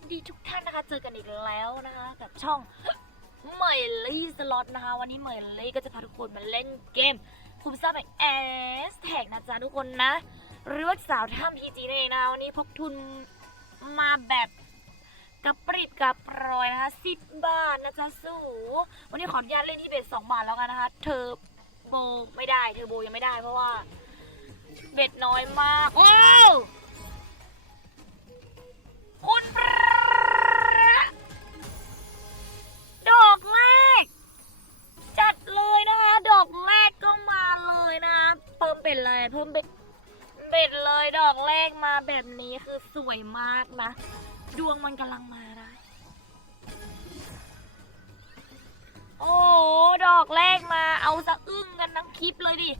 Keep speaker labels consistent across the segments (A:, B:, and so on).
A: วัสดีทุกท่านนะคะ เจอกันอีกแล้วนะคะ กับช่องเมยลี่สล็อตนะคะ วันนี้เมยลี่ก็จะพาทุกคนมาเล่นเกมคุมทรัพย์แบบแอสแท็กนะจ๊ะทุกคนนะ หรือว่าสาวถ้ำพีจีนั่นเองนะวันนี้พกทุนมาแบบกระปริบกระปรอยนะคะสิบบาทนะจ๊ะสูวันนี้ขออนุญาตเล่นที่เบสสองบาทแล้วกันนะคะ เธอโบไม่ได้เธอโบยังไม่ได้เพราะว่าเบ็ดน้อยมาก โอ้ เบ็ดเลยดอกแรกมาแบบนี้คือสวยมากนะ ดวงมันกำลังมานะโอ้ดอกแรกมาเอาสะอึ้งกันทั้งคลิปเลยดิ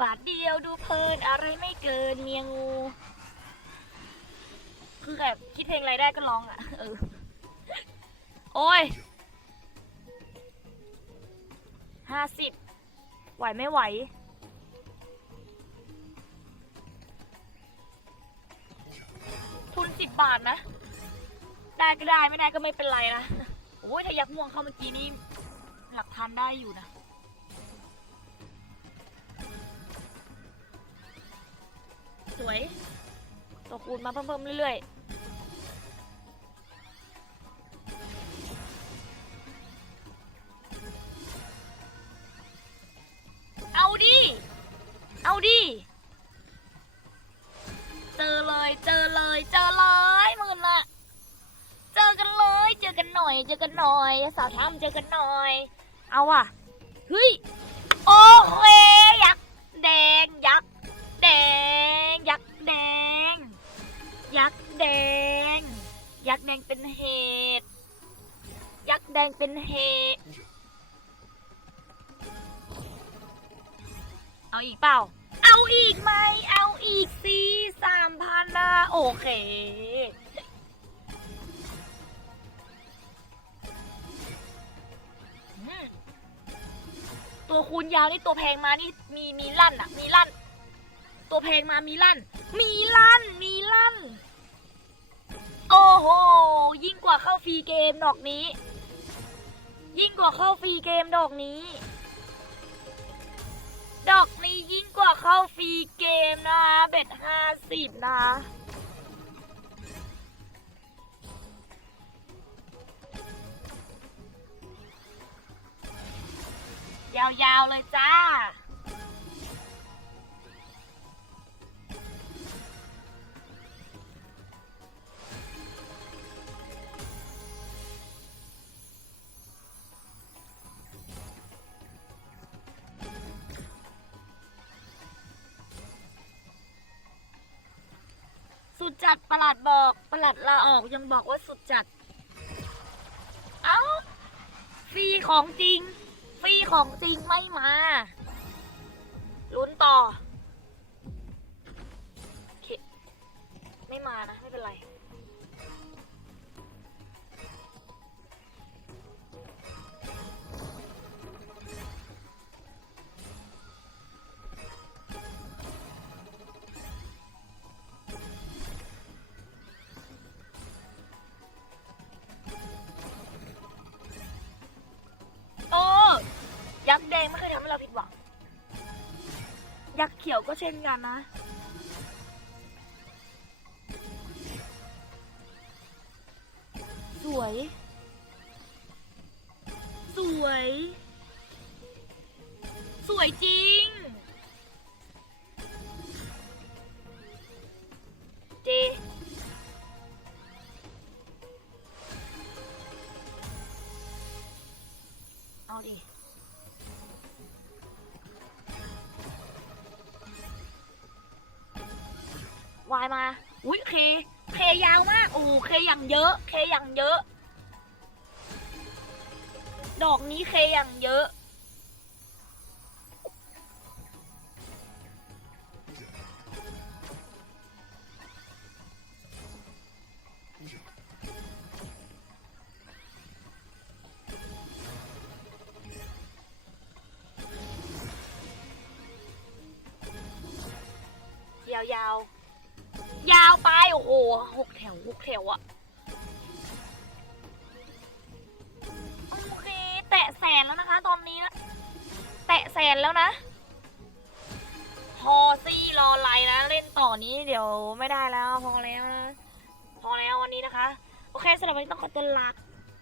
A: บาทเดียวดูเพลินอะไรไม่เกินเมียงู คือแบบคิดเพลงอะไรได้ก็ร้องอะเออโอ้ยห้าสิบไหวไม่ไหว ทุนสิบบาทนะ ได้ก็ได้ไม่ได้ก็ไม่เป็นไรนะโอ้ยถ้ายักษ์ม่วงเข้าเมื่อกี้นี่หลักพันได้อยู่นะสวยตัวคูณมาเพิ่มๆเรื่อยๆ หน่อย เจอกันหน่อยสาวทำเจอกันหน่อย เอาอะเฮ้ยโอเคยักษ์แดงยักษ์แดงยักษ์แดง ยักษ์แดง ยักษ์แดงเป็นเหตุ ยักษ์แดงเป็นเหตุ เอาอีกเปล่า เอาอีกไหมเอาอีกสิสามพันนะโอเค ตัวคูณยาวนี่ตัวแพงมานี่มีมีลั่นอะมีลั่น ตัวเพงมามีลั่น มีลั่นมีลั่น โอ้โหยิ่งกว่าเข้าฟรีเกมดอกนี้ ยิ่งกว่าเข้าฟรีเกมดอกนี้ ดอกนี้ยิ่งกว่าเข้าฟรีเกมนะคะเบ็ดห้าสิบนะาวๆเลยจ้า สุดจัดประหลัดบอกประหลัดลาออกยังบอกว่าสุดจัด เอ้าฟรีของจริง ฟรีของจริงไม่มา ลุ้นต่อ ไม่มานะ ไม่เป็นไร งไม่เคยทำให้เราผิดหวัง ยักษ์เขียวก็เช่นกันนะ สวย สวย สวยจริงเจเอาดิ วายมา อุ้ยเค เคยาวมาก โอ้เคอย่างเยอะ เคอย่างเยอะ ดอกนี้เคอย่างเยอะ ยาวๆ ยาวไป โอ้โหหกแถวหกแถวอะโอเค แตะแสนแล้วนะคะ ตอนนี้นะแตะแสนแล้วนะพอซี่รอไลน์นะ เล่นต่อนี้เดี๋ยวไม่ได้แล้ว พอแล้วนะพอแล้ววันนี้นะคะ โอเคสำหรับวันนี้ต้องขอตัวลา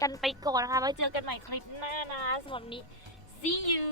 A: กันไปก่อนนะคะไว้เจอกันใหม่คลิปหน้านะคะสำหรับวันนี้ see you